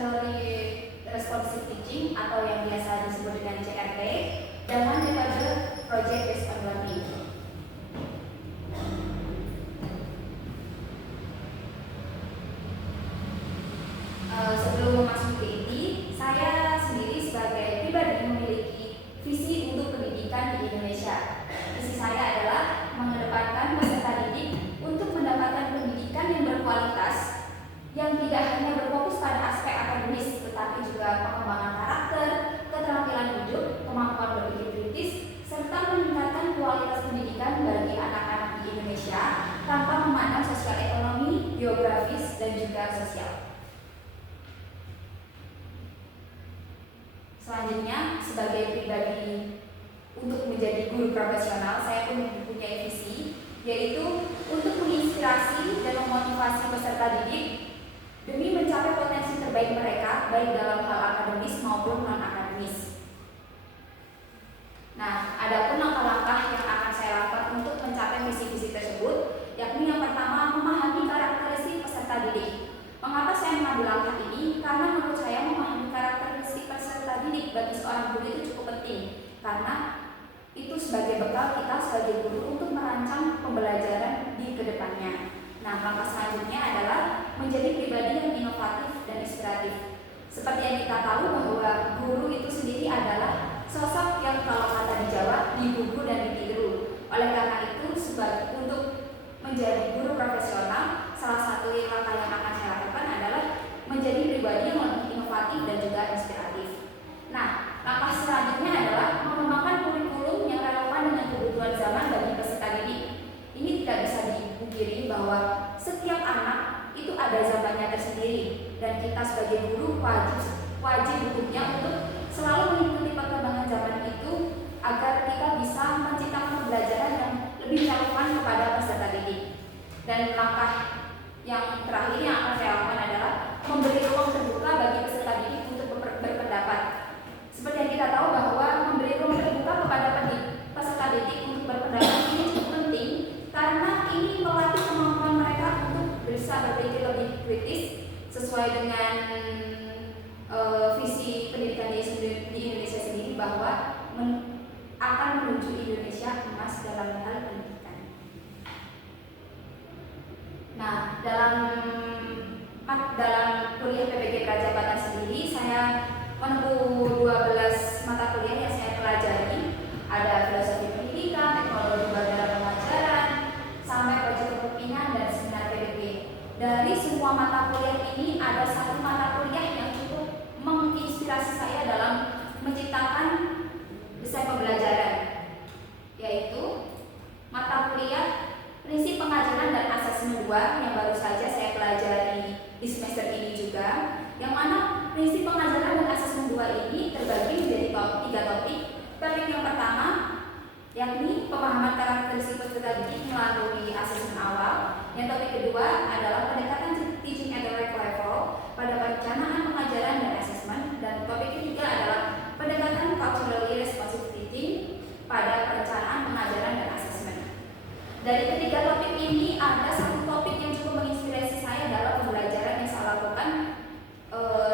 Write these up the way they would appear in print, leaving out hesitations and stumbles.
culturally responsive teaching atau yang biasa disebut dengan CRT, dengan metode project based on learning. Sebelum memasuki inti, saya sendiri sebagai pribadi memiliki visi untuk pendidikan di Indonesia. Visi saya adalah mengedepankan peserta didik untuk mendapatkan pendidikan yang berkualitas, yang tidak hanya berfokus pada aspek akademis, tetapi juga pengembangan karakter, keterampilan hidup, kemampuan berpikir kritis, serta meningkatkan kualitas pendidikan bagi anak-anak di Indonesia tanpa memandang sosial ekonomi, geografis, dan juga sosial. Selanjutnya, sebagai pribadi untuk menjadi guru profesional, saya pun mempunyai visi, yaitu untuk menginspirasi dan memotivasi peserta didik demi mencapai potensi terbaik mereka, baik dalam hal akademis maupun non-akademis. Nah, ada pun langkah-langkah yang akan saya lakukan untuk mencapai visi-visi tersebut, yakni yang pertama, memahami karakteristik peserta didik. Mengapa saya mengambil langkah ini? Karena menurut saya memahami karakteristik peserta didik bagi seorang guru itu cukup penting, karena itu sebagai bekal kita sebagai guru untuk merancang pembelajaran di kedepannya. Nah, langkah selanjutnya adalah menjadi pribadi yang inovatif dan inspiratif. Seperti yang kita tahu bahwa guru itu sendiri adalah sosok yang kalau kata di Jawa digugu dan ditiru. Oleh karena itu, untuk menjadi guru profesional, salah satu langkah yang akan saya lakukan adalah menjadi pribadi yang lebih inovatif dan juga inspiratif. Nah, langkah selanjutnya adalah mengembangkan kurikulum yang relevan dengan kebutuhan zaman bagi peserta didik. Ini tidak bisa dipungkiri bahwa setiap anak itu ada zamannya tersendiri, dan kita sebagai guru wajib hukumnya untuk selalu mengikuti perkembangan zaman itu agar kita bisa menciptakan pembelajaran yang lebih relevan kepada peserta didik. Dan langkah yang terakhir yang akan saya lakukan adalah memberi ruang terbuka bagi peserta didik untuk berpendapat. Seperti yang kita tahu bahwa memberi ruang terbuka kepada peserta didik untuk berpendapat ini cukup penting, karena ini melatih kemampuan mereka untuk bisa berpikir lebih kritis sesuai dengan visi pendidikan di Indonesia sendiri, bahwa akan menuju Indonesia emas dalam hal pendidikan. Nah, dalam kuliah PPG Prajabatan sendiri, saya menempuh 12 mata kuliah yang saya pelajari. Ada filosofi pendidikan, teknologi baru dalam pengajaran, sampai proyek kepemimpinan dan seminar PPG. Dari semua mata kuliah ini, ada satu mata kuliah yang cukup menginspirasi saya dalam menciptakan desain pembelajaran, yaitu mata kuliah Prinsip Pengajaran dan Asesmen 2 yang baru saja saya pelajari di semester ini juga, yang mana prinsip pengajaran dan asesmen 2 ini terbagi menjadi 3 topik. Topik yang pertama yakni pemahaman karakteristik peserta didik melalui asesmen awal. Yang topik kedua adalah pendekatan teaching at the right level pada perencanaan pengajaran dan asesmen. Dan topik ketiga adalah pendekatan culturally responsive teaching pada perencanaan pengajaran dan asesmen. Dari ketiga topik ini, ada satu topik yang cukup menginspirasi saya dalam pembelajaran yang saya lakukan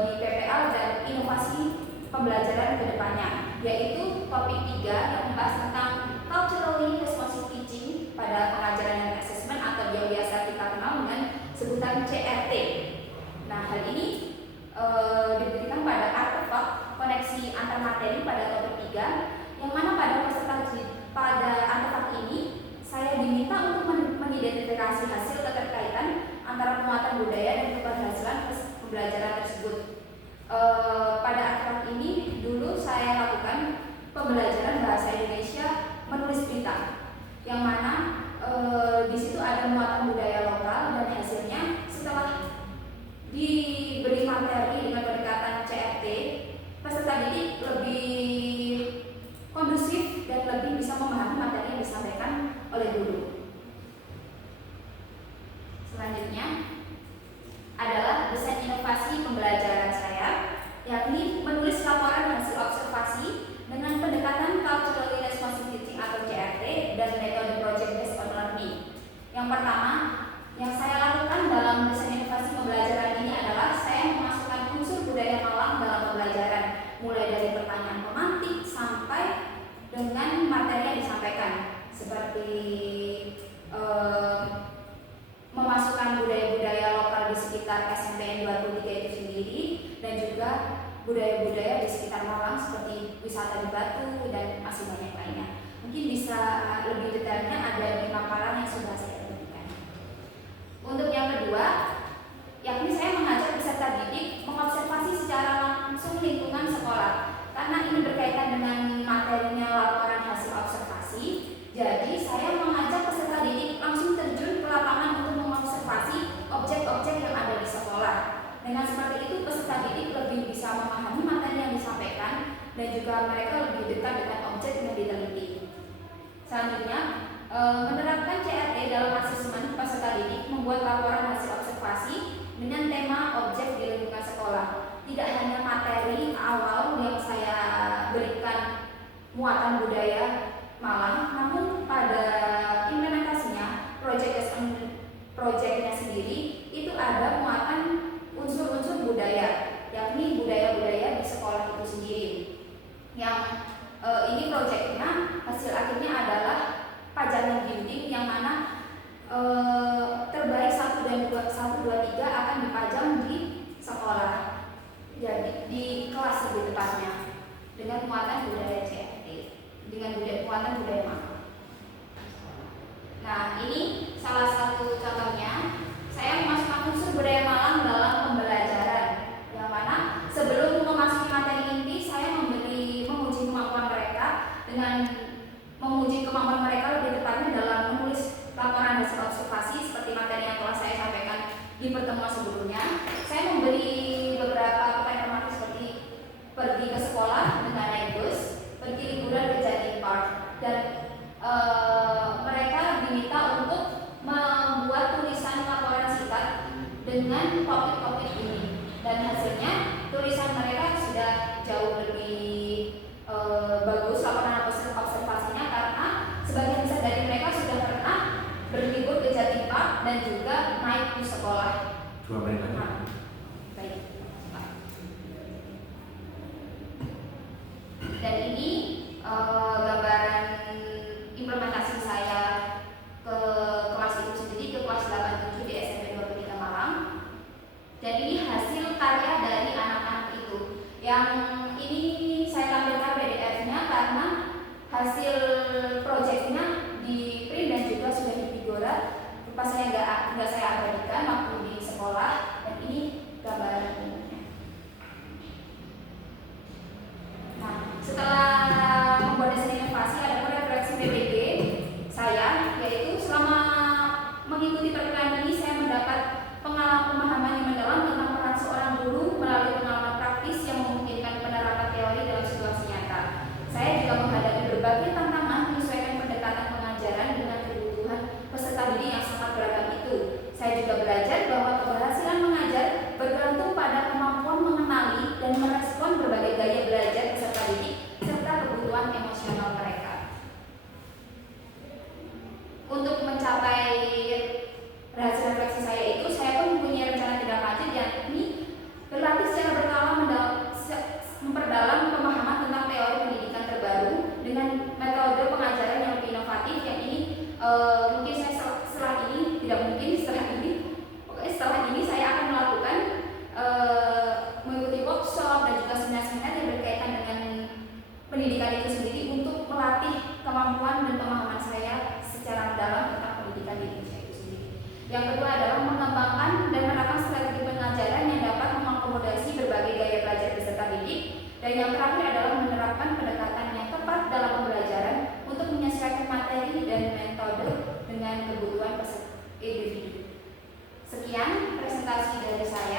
di PPL dan inovasi pembelajaran ke depannya, yaitu topik 3 yang membahas tentang culturally responsive teaching pada pengajaran dan asesmen, atau yang biasa kita kenal dengan sebutan CRT. Nah, hal ini diberikan pada artefak koneksi antar materi pada topik 3, yang mana pada artefak ini saya diminta untuk mengidentifikasi hasil keterkaitan antara penguatan budaya dan keberhasilan pembelajaran tersebut. Pada artefak ini dulu saya lakukan pembelajaran bahasa Indonesia menulis berita, yang mana di situ ada muatan budaya lokal, dan hasilnya setelah diberi materi dengan pendekatan CRT, peserta didik lebih kondusif dan lebih bisa memahami materi yang disampaikan oleh guru. Selanjutnya adalah desain inovasi pembelajaran saya, yakni menulis laporan hasil observasi dengan pendekatan culturally responsive teaching atau CRT dan metode project based on learning. Yang pertama yang saya lakukan dalam desain inovasi pembelajaran ini adalah saya memasukkan unsur budaya mulai dari pertanyaan pemantik sampai dengan materi yang disampaikan, seperti memasukkan budaya-budaya lokal di sekitar SMPN 23 itu sendiri, dan juga budaya-budaya di sekitar Malang seperti wisata di Batu dan masih banyak lainnya. Mungkin bisa lebih detailnya ada di makalah yang sudah saya berikan. Untuk yang kedua, yakni saya mengajak peserta didik mengobservasi secara langsung lingkungan sekolah. Karena ini berkaitan dengan materinya laporan hasil observasi, jadi saya mengajak peserta didik langsung terjun ke lapangan untuk mengobservasi objek-objek yang ada di sekolah. Dengan seperti itu peserta didik lebih bisa memahami materi yang disampaikan dan juga mereka lebih dekat dengan objek yang diteliti. Selanjutnya, menerapkan CRT dalam asesmen peserta didik membuat laporan hasil observasi dengan tema objek di lingkungan sekolah. Tidak hanya materi awal yang saya berikan muatan budaya Malang, namun pada implementasinya proyeknya sendiri itu ada muatan unsur-unsur budaya, yakni budaya-budaya di sekolah itu sendiri. Yang ini proyeknya hasil akhirnya adalah pajangan dinding yang mana terbaik 1, 2, 3 akan dipajang di sekolah, jadi di kelas lebih tepatnya, dengan muatan budaya CRT, dengan muatan budaya Malang. Nah, ini salah satu contohnya. Saya memasukkan unsur budaya Malang dalam pembelajaran, yang mana sebelum memasuki materi inti saya menguji kemampuan mereka dengan menguji kemampuan mereka lebih tepatnya dalam menulis laporan hasil observasi seperti materi yang telah saya sampaikan di pertemuan sebelumnya. Saya memberi beberapa pertanyaan seperti pergi ke sekolah dengan naik bus, pergi liburan ke Jatim Park, dan mereka diminta untuk membuat tulisan laporan singkat dengan topik-topik ini, dan hasilnya tulisan mereka sudah jauh lebih bagus laporan observasinya, karena sebagian besar dari mereka sudah pernah berlibur ke Jatim Park dan juga naik bus sekolah. Baik. Dan ini gambaran implementasi saya ke kelas itu sendiri, ke kelas 87 di SMP 23 Malang. Dan ini hasil karya dari anak-anak itu. Yang ini saya tampilkan PDF-nya karena hasil proyeknya di print dan juga sudah di Figora. Lupa saya nggak saya abadikan waktu di sekolah, dan ini gambaran umumnya. Nah, setelah membuat desain inovasi ada refleksi PPG saya, yaitu selama mengikuti perkuliahan ini saya mendapat pemahaman yang mendalam tentang peran seorang guru melalui pengalaman praktis yang memungkinkan penerapan teori dalam situasi nyata. Saya juga menghadapi berbagai tantangan menyesuaikan pendekatan pengajaran dengan kebutuhan peserta didik yang sangat beragam itu. Saya juga belajar bahwa keberhasilan mengajar bergantung pada kemampuan mengenali dan merespon berbagai gaya belajar peserta didik serta kebutuhan emosional mereka. Untuk mencapai hasil refleksi saya itu, saya pun mempunyai rencana tindak lanjut, yakni berlatih secara berkala memperdalam pemahaman tentang teori pendidikan terbaru dengan metode pengajaran yang lebih inovatif, yang ini mungkin saya setelah ini saya akan melakukan mengikuti workshop dan juga seminar-seminar yang berkaitan dengan pendidikan itu sendiri untuk melatih kemampuan dan pemahaman saya secara mendalam tentang pendidikan di Indonesia itu sendiri. Yang kedua adalah mengembangkan dan menerapkan strategi pengajaran yang dapat mengakomodasi berbagai gaya belajar peserta didik. Dan yang terakhir adalah menerapkan pendekatan yang tepat dalam pembelajaran untuk menyesuaikan materi dan metode dengan kebutuhan peserta individu. Sekian presentasi dari saya.